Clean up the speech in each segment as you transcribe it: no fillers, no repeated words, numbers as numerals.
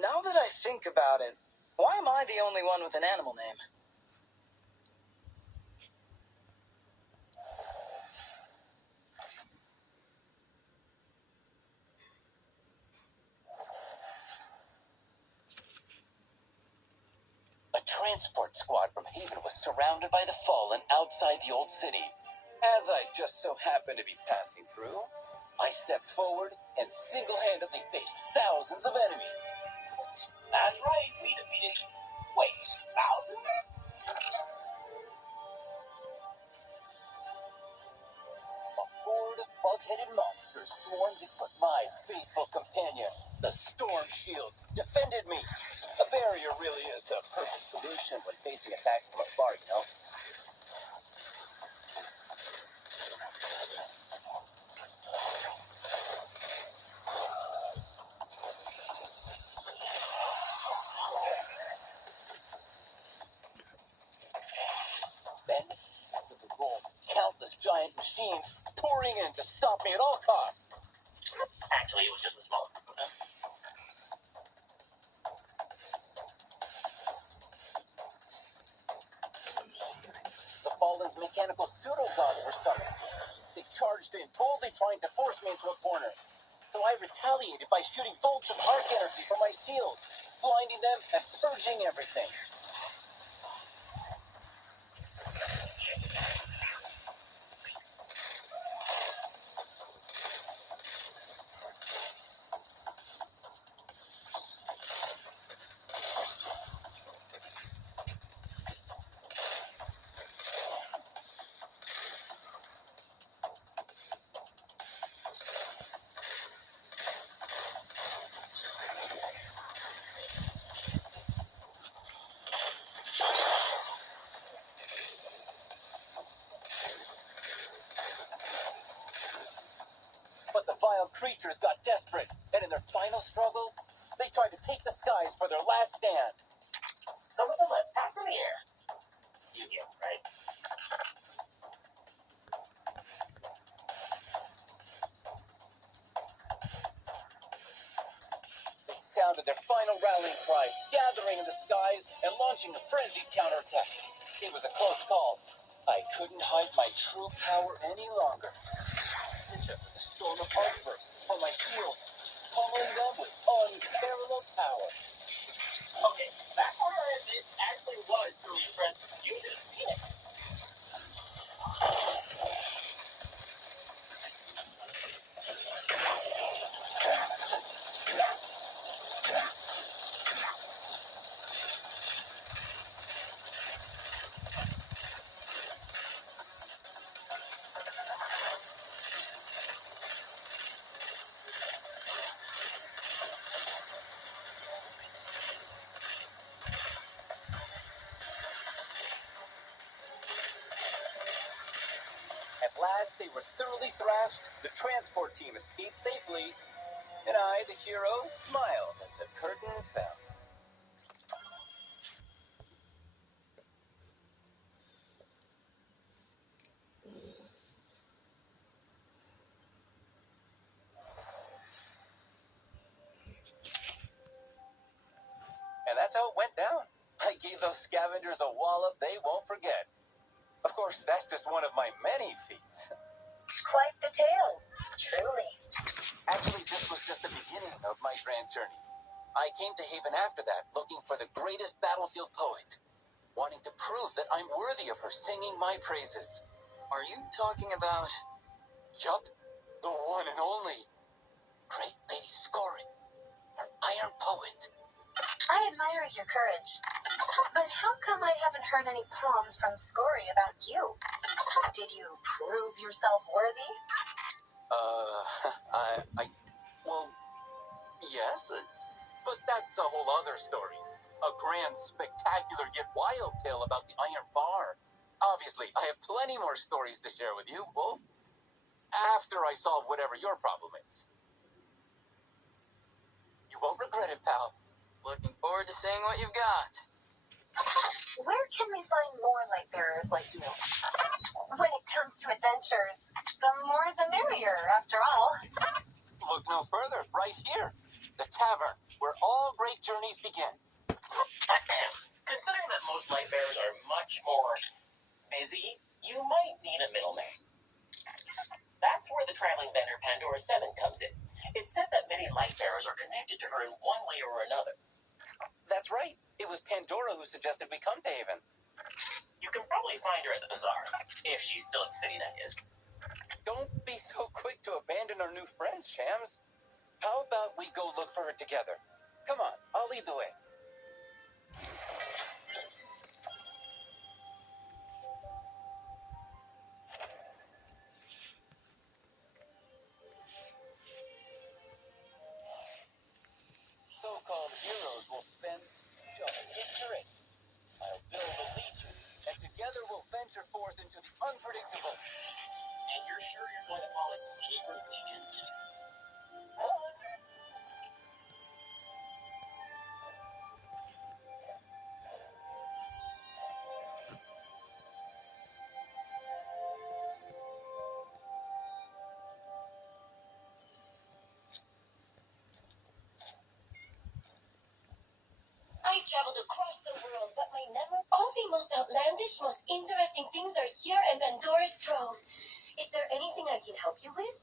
Now that I think about it, why am I the only one with an animal name? A transport squad from Haven was surrounded by the Fallen outside the old city. As I just so happened to be passing through, I stepped forward and single-handedly faced thousands of enemies. That's right, we defeated... Wait, thousands? A horde of bug-headed monsters swarmed to put my faithful companion, the Storm Shield, defended me. A barrier really is the perfect solution when facing attacks from afar, you know? Then, after the roll of countless giant machines pouring in to stop me at all costs. Actually, it was just a small... The Fallen's mechanical pseudo-gods were summoned. They charged in, boldly trying to force me into a corner. So I retaliated by shooting bolts of arc energy from my shield, blinding them and purging everything. But the vile creatures got desperate, and in their final struggle, they tried to take the skies for their last stand. Some of them attack from the air. You get it, right? They sounded their final rallying cry, gathering in the skies and launching a frenzied counterattack. It was a close call. I couldn't hide my true power any longer. The storm of outbursts from my shield, pummeling them with unparalleled power. Okay, that part I admit actually was truly impressive. You should have seen it. At last, they were thoroughly thrashed, the transport team escaped safely, and I, the hero, smiled as the curtain fell. And that's how it went down. I gave those scavengers a wallop they won't forget. Of course, that's just one of my many feats. Quite the tale, truly. Actually, this was just the beginning of my grand journey. I came to Haven after that, looking for the greatest battlefield poet, wanting to prove that I'm worthy of her singing my praises. Are you talking about... Yup, the one and only Great Lady Scoring, her Iron Poet. I admire your courage. But how come I haven't heard any poems from Scory about you? Did you prove yourself worthy? Well, yes, but that's a whole other story. A grand, spectacular, yet wild tale about the Iron Bar. Obviously, I have plenty more stories to share with you, Wolf, after I solve whatever your problem is. You won't regret it, pal. Looking forward to seeing what you've got. Where can we find more light bearers like you? When it comes to adventures, the more the merrier, after all. Look no further, right here. the tavern, where all great journeys begin. Considering that most light bearers are much more busy, you might need a middleman. That's where the traveling vendor Pandora 7 comes in. It's said that many light bearers are connected to her in one way or another. That's right. It was Pandora who suggested we come to Haven. You can probably find her at the bazaar, if she's still in the city, that is. Don't be so quick to abandon our new friends, Shams. How about we go look for her together? Come on, I'll lead the way. So-called heroes will spend just history. I'll build a legion, and together we'll venture forth into the unpredictable. And you're sure you're going to call it Keeper's Legion? I traveled across the world, but my memory. All the most outlandish, most interesting things are here in Pandora's Trove. Is there anything I can help you with?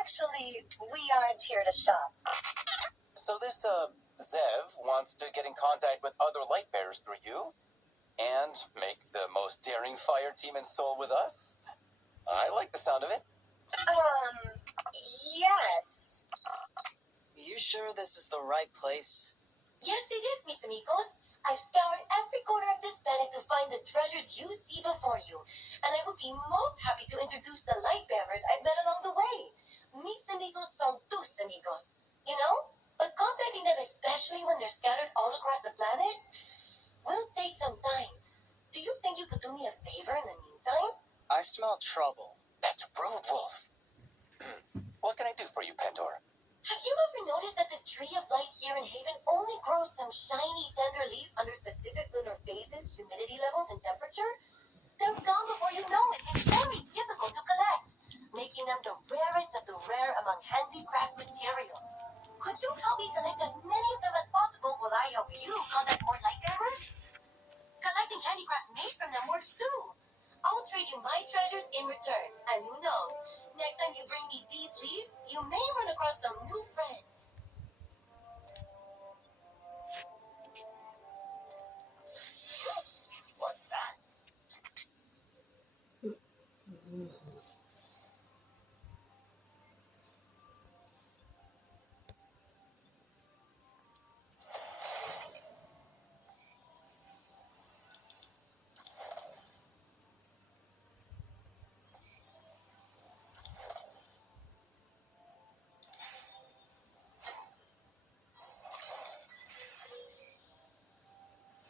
Actually, we aren't here to shop. So this, Zev wants to get in contact with other light bearers through you? And make the most daring fire team in Seoul with us? I like the sound of it. Yes. You sure this is the right place? Yes, it is, mis amigos. I've scoured every corner of this planet to find the treasures you see before you, and I would be most happy to introduce the light bearers I've met along the way. Mis amigos son tus amigos, you know? But contacting them, especially when they're scattered all across the planet, will take some time. Do you think you could do me a favor in the meantime? I smell trouble. That's rude, Wolf. What can I do for you, Pandora? Have you ever noticed that the tree of light here in Haven only grows some shiny, tender leaves under specific lunar phases, humidity levels, and temperature? They're gone before you know it. It's very difficult to collect, making them the rarest of the rare among handicraft materials. Could you help me collect as many of them as possible while I help you contact more light bearers? Collecting handicrafts made from them works too. I'll trade you my treasures in return, and who knows, next time you bring me these leaves, you may run across some new friends. What's that?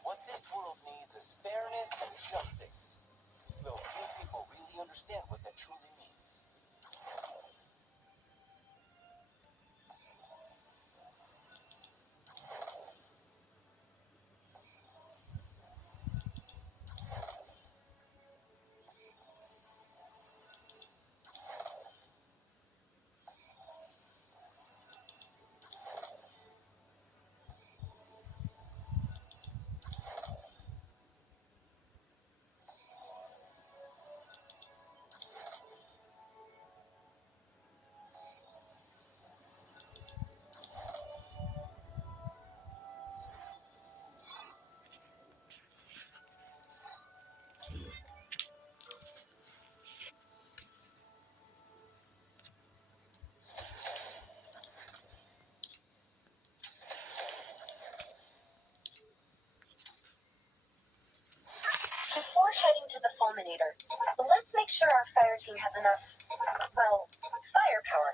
What this world needs is fairness and justice. So few people really understand what that truly means. Before heading to the Fulminator, let's make sure our fire team has enough, well, firepower